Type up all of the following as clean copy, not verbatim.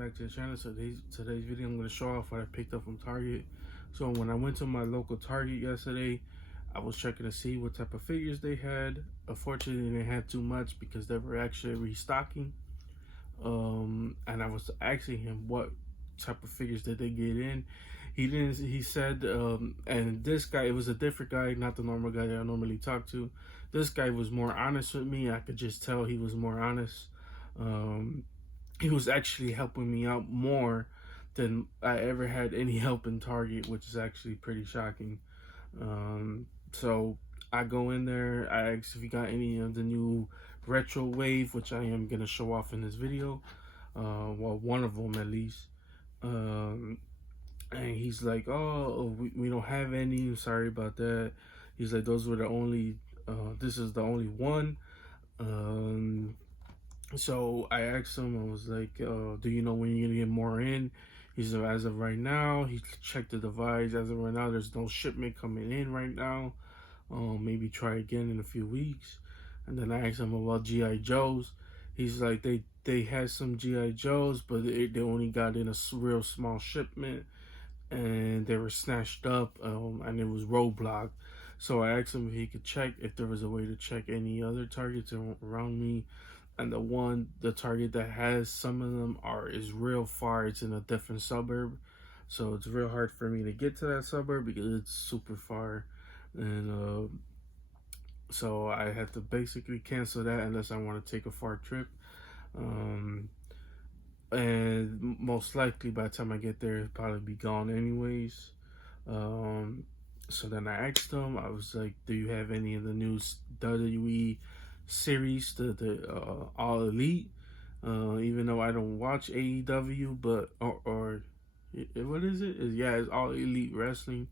back to the channel. So today's video, I'm going to show off what I picked up from Target. So when I went to my local Target yesterday, I was checking to see what type of figures they had. Unfortunately, they had too much because they were actually restocking. And I was asking him what type of figures did they get in. He didn't. He said, and this guy, it was a different guy, not the normal guy that I normally talk to. This guy was more honest with me. I could just tell he was more honest. He was actually helping me out more than I ever had any help in Target, which is actually pretty shocking. So I go in there, I ask if he got any of the new retro wave, which I am gonna show off in this video. Well, one of them at least. And he's like, oh, we don't have any, sorry about that. He's like, those were the only, this is the only one. So I asked him, I was like, do you know when you're gonna get more in? He said, as of right now, he checked the device. As of right now, there's no shipment coming in right now. Maybe try again in a few weeks. And then I asked him about G.I. Joes. He's like, they had some G.I. Joes, but they only got in a real small shipment. And they were snatched up, and it was roadblocked. So I asked him if he could check if there was a way to check any other targets around me. And the Target that has some of them is real far. It's in a different suburb, so it's real hard for me to get to that suburb because it's super far. And so I had to basically cancel that unless I want to take a far trip. And most likely by the time I get there, it'll probably be gone anyways. So then I asked him, I was like, do you have any of the new WWE series, the All Elite? Even though I don't watch AEW, but or what is it? Yeah, it's All Elite Wrestling.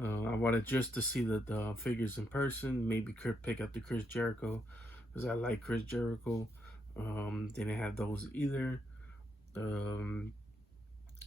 I wanted just to see the figures in person. Maybe pick up the Chris Jericho, because I like Chris Jericho. They didn't have those either.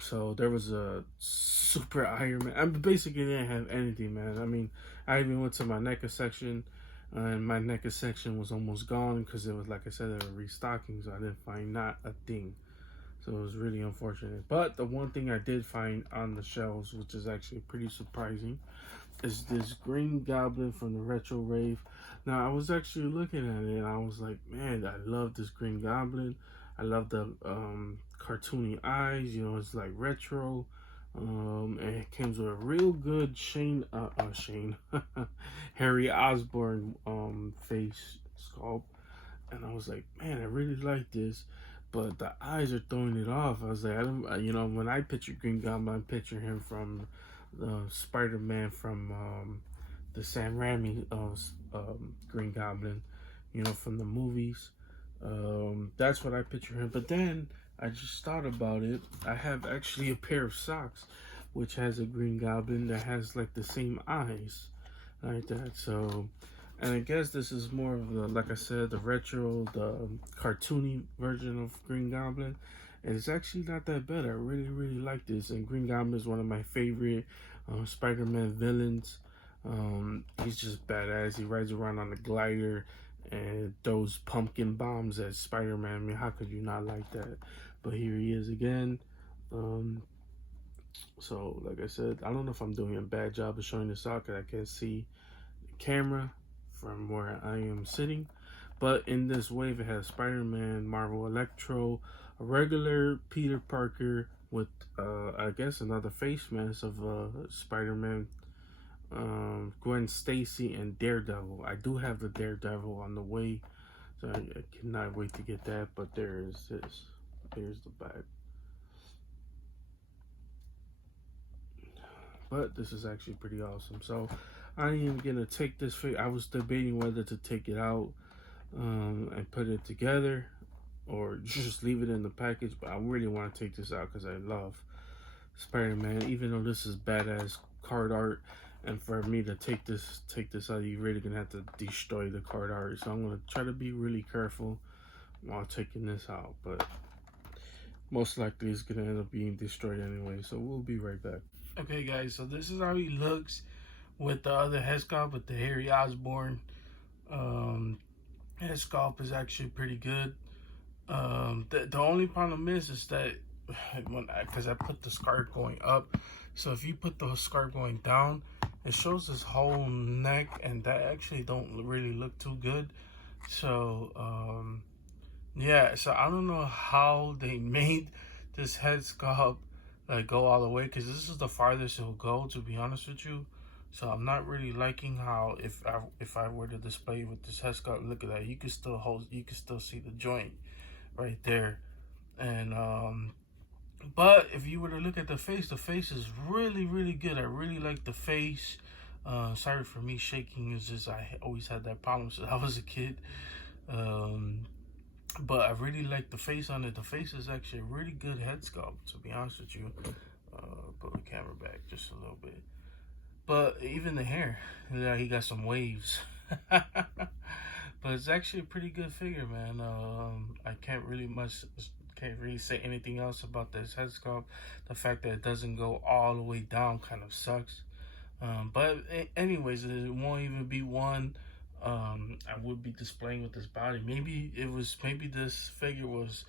So there was a Super Iron Man. I basically didn't have anything, man. I mean, I even went to my NECA section, and my NECA section was almost gone because it was, like I said, they were restocking, so I didn't find not a thing. So it was really unfortunate. But the one thing I did find on the shelves, which is actually pretty surprising, is this Green Goblin from the Retro Rave. Now, I was actually looking at it, and I was like, man, I love this Green Goblin. I love the cartoony eyes, you know, it's like retro. And it comes with a real good Harry Osborn face sculpt. And I was like, man, I really like this. But the eyes are throwing it off. I was like, you know, when I picture Green Goblin, I picture him from Spider-Man from the Sam Raimi Green Goblin, you know, from the movies. That's what I picture him. But then I just thought about it. I have actually a pair of socks which has a Green Goblin that has like the same eyes like that. So, and I guess this is more of the, like I said, the retro, the cartoony version of Green Goblin. And it's actually not that bad. I really like this. And Green Goblin is one of my favorite Spider-Man villains. He's just badass. He rides around on a glider and those pumpkin bombs at Spider-Man. I mean, how could you not like that? But here he is again. So, like I said, I don't know if I'm doing a bad job of showing this out because I can't see the camera from where I am sitting. But in this wave, it has Spider-Man, Marvel Electro, a regular Peter Parker with, I guess, another face mask of Spider-Man, Gwen Stacy, and Daredevil. I do have the Daredevil on the way, so I cannot wait to get that. But there's this. Here's the back. But this is actually pretty awesome. So I am gonna take this figure. I was debating whether to take it out and put it together or just leave it in the package, but I really want to take this out because I love Spider-Man. Even though this is badass card art, and for me to take this out, you're really gonna have to destroy the card art. So I'm gonna try to be really careful while taking this out, but most likely it's gonna end up being destroyed anyway. So we'll be right back. Okay, guys. So this is how he looks with the other head sculpt, with the Harry Osborn. Head sculpt is actually pretty good. The only problem is that because I put the scarf going up. So if you put the scarf going down, it shows this whole neck, and that actually don't really look too good. So yeah, so I don't know how they made this head sculpt like go all the way, because this is the farthest it'll go, to be honest with you. So I'm not really liking how, if I were to display with this head sculpt, look at that, you can still see the joint right there. And but if you were to look at the face is really good. I really like the face. Sorry for me shaking, it's just I always had that problem since I was a kid. um but I really like the face on it. The face is actually a really good head sculpt, to be honest with you. Put the camera back just a little bit. But even the hair, yeah, he got some waves. But it's actually a pretty good figure, man. I can't really say anything else about this head sculpt. The fact that it doesn't go all the way down kind of sucks. But anyways, it won't even be one I would be displaying with this body. Maybe this figure was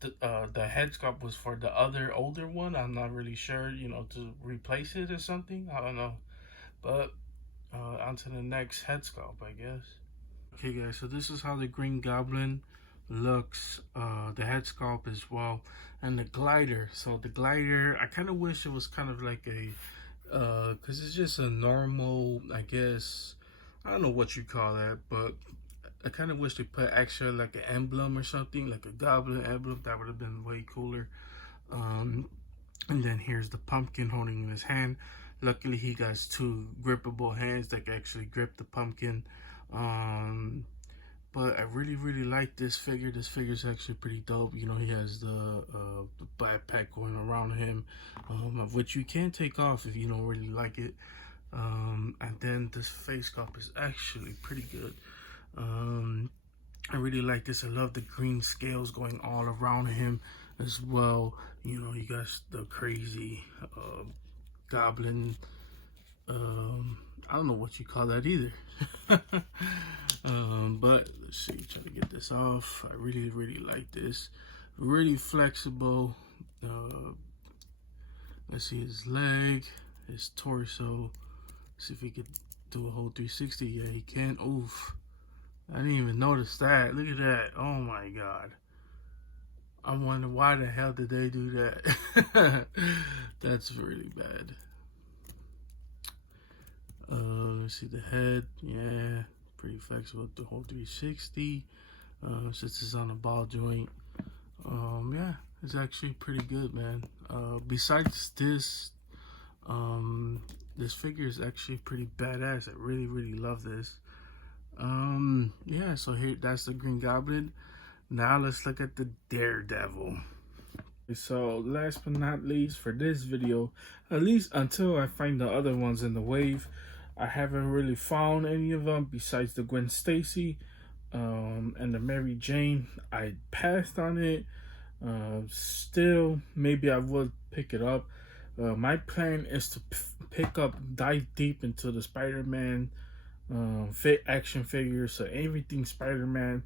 the head sculpt was for the other older one. I'm not really sure, to replace it or something. I don't know. But on to the next head sculpt, I guess. Okay, guys, so this is how the Green Goblin looks. The head sculpt as well, and the glider. So the glider, I kind of wish it was kind of like a, because it's just a normal, I guess, I don't know what you call that, but I kind of wish they put extra like an emblem or something, like a goblin emblem. That would have been way cooler. And then here's the pumpkin holding in his hand. Luckily, he got two grippable hands that can actually grip the pumpkin. But I really like this figure. This figure is actually pretty dope. He has the backpack going around him, of which you can take off if you don't really like it. And then this face sculpt is actually pretty good. I really like this. I love the green scales going all around him as well. You got the crazy goblin. I don't know what you call that either. But let's see, try to get this off. I really like this. Really flexible. Let's see his leg, his torso. See if he could do a whole 360. Yeah, he can. Oof. I didn't even notice that. Look at that. Oh my god. I'm wondering why the hell did they do that? That's really bad. Let's see the head. Yeah, pretty flexible. The whole 360. Since it's on a ball joint. Yeah, it's actually pretty good, man. Besides this, this figure is actually pretty badass. I really love this. Yeah, so here, that's the Green Goblin. Now let's look at the Daredevil. So last but not least for this video, at least until I find the other ones in the wave, I haven't really found any of them besides the Gwen Stacy and the Mary Jane. I passed on it. Still, maybe I would pick it up. My plan is to dive deep into the Spider-Man action figures, so everything Spider-Man.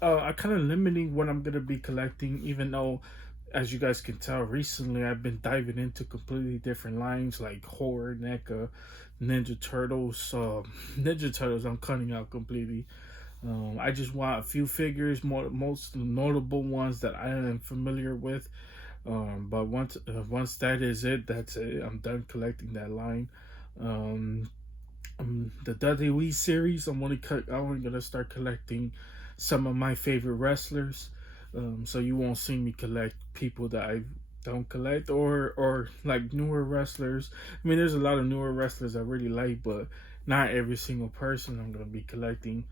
I kind of limiting what I'm gonna be collecting, even though, as you guys can tell, recently I've been diving into completely different lines like horror, NECA, Ninja Turtles. Ninja Turtles I'm cutting out completely. I just want a few figures, most notable ones that I am familiar with. But once that is it, that's it. I'm done collecting that line. The WWE series, I'm only gonna start collecting some of my favorite wrestlers. So you won't see me collect people that I don't collect, or like newer wrestlers. I mean, there's a lot of newer wrestlers I really like, but not every single person I'm gonna be collecting.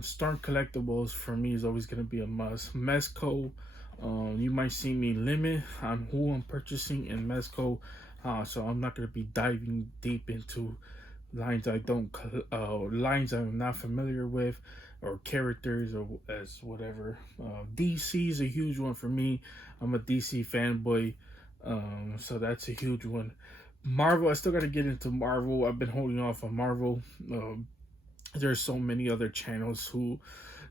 Storm collectibles for me is always gonna be a must. Mezco, you might see me limit on who I'm purchasing in Mezco, so I'm not gonna be diving deep into lines lines I'm not familiar with, or characters, or as whatever. DC is a huge one for me. I'm a DC fanboy, so that's a huge one. Marvel, I still got to get into Marvel. I've been holding off on Marvel. There's so many other channels who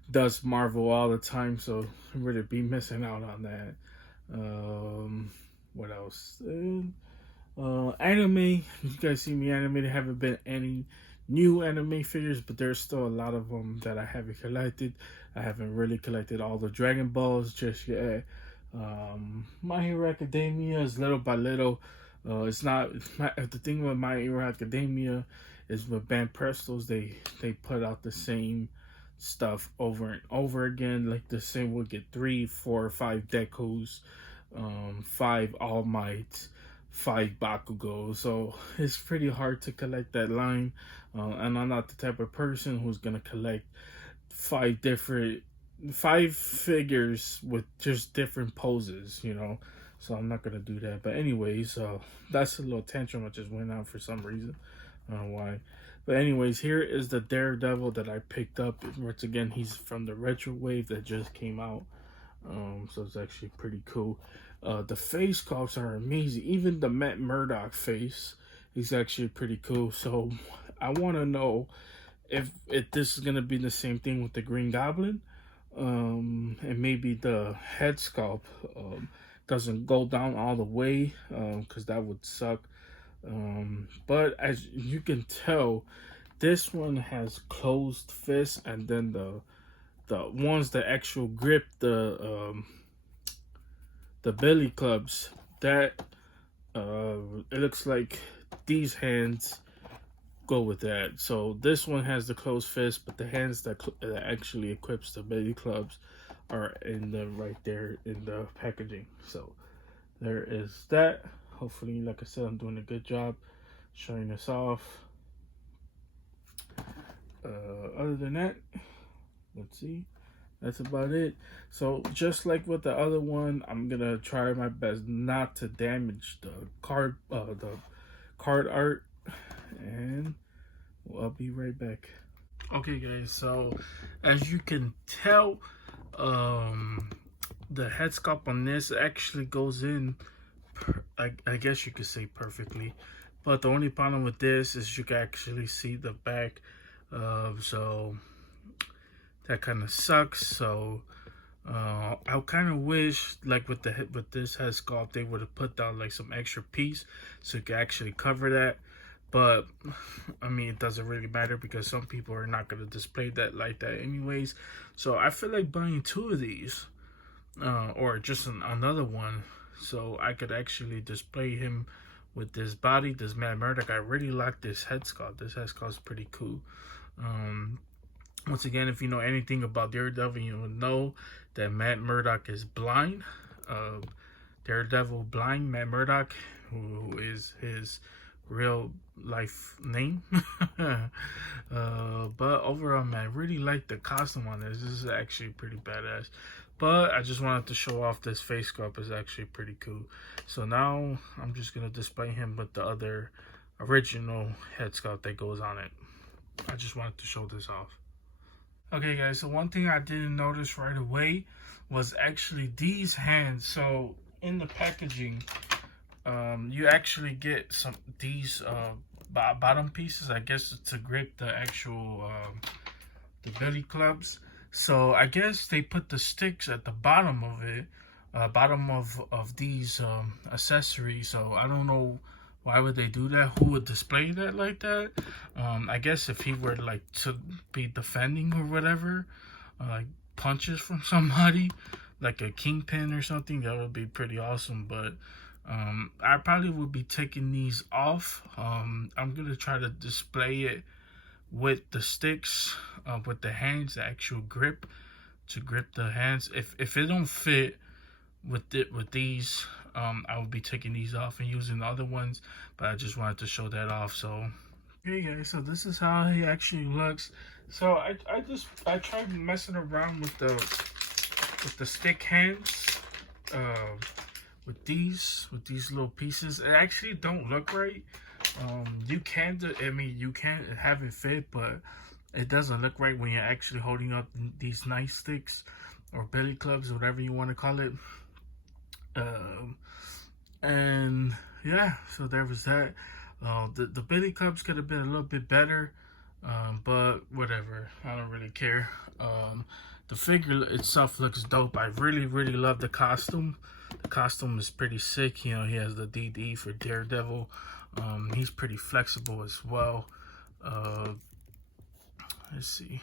does Marvel all the time, so I'm going to be missing out on that. else? Anime. You guys see me anime. There haven't been any new anime figures, but there's still a lot of them that I haven't collected. I haven't really collected all the Dragon Balls just yet. My Hero Academia is little by little. It's not the thing with My Hero Academia is with Band Prestos. They put out the same stuff over and over again. Like the same, we'll get 3, 4, 5 Dekos, 5 All Mights, 5 Bakugo. So it's pretty hard to collect that line. And I'm not the type of person who's gonna collect 5 figures with just different poses, you know. So I'm not gonna do that. But anyways, that's a little tantrum I just went on for some reason. I don't know why. But anyways, here is the Daredevil that I picked up. Once again, he's from the retro wave that just came out. So it's actually pretty cool. The face sculpts are amazing. Even the Matt Murdock face is actually pretty cool. So I want to know if this is gonna be the same thing with the Green Goblin, and maybe the head sculpt doesn't go down all the way, because that would suck. But as you can tell, this one has closed fists, and then the ones that actual grip the billy clubs, that it looks like these hands go with that. So this one has the closed fist, but the hands that actually equips the billy clubs are in the right there in the packaging. So there is that. Hopefully, like I said, I'm doing a good job showing this off. Other than that, let's see, that's about it. So just like with the other one, I'm gonna try my best not to damage the card art, and I'll be right back. Okay guys, so as you can tell, the head sculpt on this actually goes in, I guess you could say perfectly, but the only problem with this is you can actually see the back, so that kind of sucks. So I kind of wish, like with this head sculpt, they would have put down like some extra piece so you could actually cover that. But I mean, it doesn't really matter because some people are not going to display that like that anyways. So I feel like buying 2 of these, or just another one, so I could actually display him with this body, this Matt Murdock. I really like this head sculpt. This head sculpt is pretty cool. Once again, if you know anything about Daredevil, you will know that Matt Murdock is blind. Daredevil blind Matt Murdock, who is his real life name. But overall, man, I really like the costume on this. This is actually pretty badass. But I just wanted to show off this face sculpt is actually pretty cool. So now I'm just gonna display him with the other original head sculpt that goes on it. I just wanted to show this off. Okay guys, so one thing I didn't notice right away was actually these hands. So in the packaging, you actually get these bottom pieces, I guess, to grip the actual the billy clubs. So I guess they put the sticks at the bottom of it, bottom of these accessories. So I don't know why would they do that. Who would display that like that? I guess if he were like to be defending or whatever, like punches from somebody, like a kingpin or something, that would be pretty awesome. But I probably would be taking these off. I'm gonna try to display it with the sticks, with the hands, the actual grip, to grip the hands. If it don't fit with these, I will be taking these off and using the other ones. But I just wanted to show that off. So okay guys, so this is how he actually looks. So I tried messing around with the stick hands, with these little pieces. It actually don't look right. You can have it fit, but it doesn't look right when you're actually holding up these knife sticks or billy clubs, whatever you want to call it. And yeah, so there was that. The billy clubs could have been a little bit better, but whatever, I don't really care. The figure itself looks dope. I really love the costume. The costume is pretty sick. You know, he has the DD for Daredevil. He's pretty flexible as well. Let's see.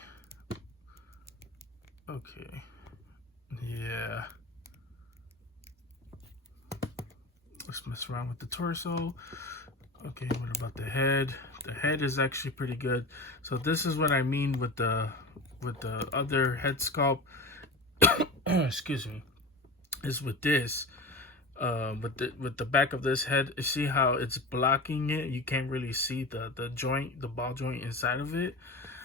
Okay. Yeah. Let's mess around with the torso. Okay, what about the head? The head is actually pretty good. So this is what I mean with the other head sculpt. Excuse me. Is with this. With the back of this head, you see how it's blocking it? You can't really see the joint, the ball joint inside of it.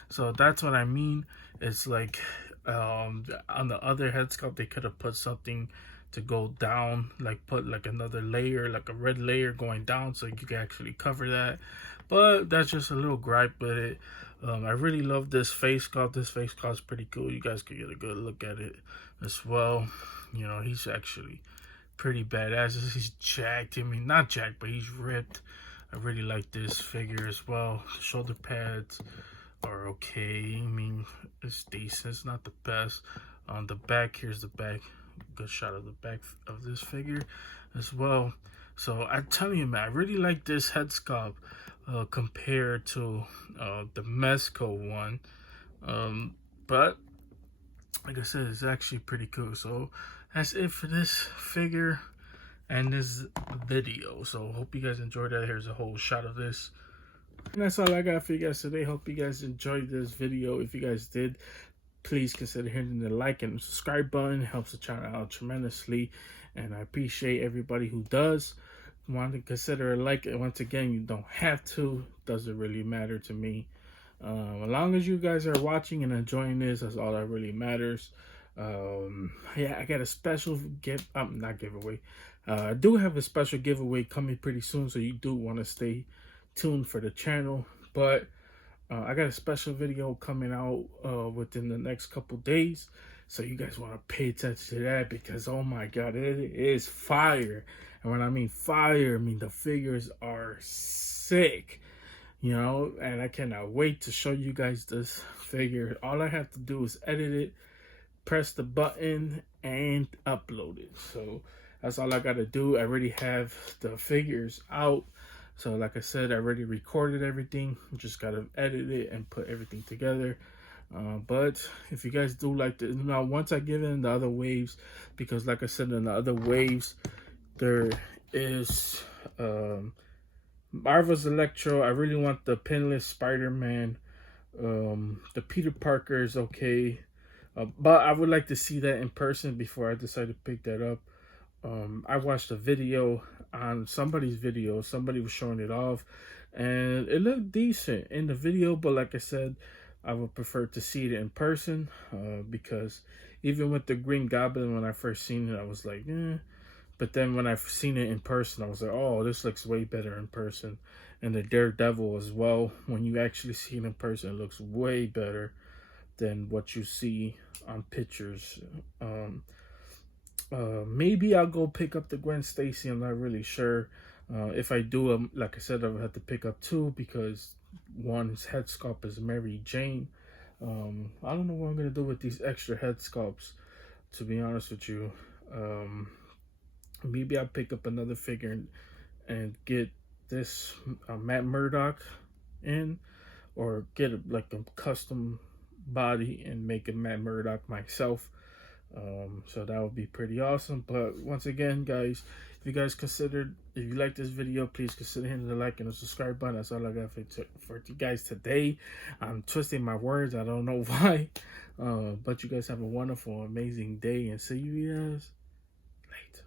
So that's what I mean. It's like on the other head sculpt, they could have put something to go down, like put like another layer, like a red layer going down, so you can actually cover that. But that's just a little gripe with it. I really love this face sculpt. This face sculpt is pretty cool. You guys could get a good look at it as well. You know, he's actually pretty badass. He's jacked. I mean, not jacked, but he's ripped. I really like this figure as well. The shoulder pads are okay. I mean, it's decent. It's not the best. On the back, here's the back. Good shot of the back of this figure as well. So I tell you, man, I really like this head sculpt compared to the Mezco one. But like I said, it's actually pretty cool. So that's it for this figure and this video. So hope you guys enjoyed that. Here's a whole shot of this. And that's all I got for you guys today. Hope you guys enjoyed this video. If you guys did, please consider hitting the like and subscribe button. It helps the channel out tremendously. And I appreciate everybody who does want to consider a like. And once again, you don't have to. Doesn't really matter to me. As long as you guys are watching and enjoying this, that's all that really matters. Yeah, I got a special not giveaway. I do have a special giveaway coming pretty soon, so you do want to stay tuned for the channel. But I got a special video coming out within the next couple days, so you guys want to pay attention to that, because oh my god, it is fire. And when I mean fire, I mean the figures are sick, you know. And I cannot wait to show you guys this figure. All I have to do is edit it, press the button, and upload it. So that's all I got to do. I already have the figures out. So like I said, I already recorded everything. Just got to edit it and put everything together. But if you guys do like this, now once I give in the other waves, because like I said, in the other waves, there is Marvel's Electro. I really want the pinless Spider-Man. The Peter Parker is okay. But I would like to see that in person before I decide to pick that up. I watched a video on somebody's video. Somebody was showing it off, and it looked decent in the video. But like I said, I would prefer to see it in person, because even with the Green Goblin, when I first seen it, I was like, eh. But then when I've seen it in person, I was like, oh, this looks way better in person. And the Daredevil as well, when you actually see it in person, it looks way better than what you see on pictures. Maybe I'll go pick up the Gwen Stacy. I'm not really sure. If I do, like I said, I'll have to pick up two, because one's head sculpt is Mary Jane. I don't know what I'm gonna do with these extra head sculpts, to be honest with you. Maybe I'll pick up another figure and get this Matt Murdock in, or get like a custom body and make a Matt Murdock myself. So that would be pretty awesome. But once again, guys, if you like this video, please consider hitting the like and the subscribe button. That's all I got for you guys today. I'm twisting my words, I don't know why. But you guys have a wonderful, amazing day, and see you guys later.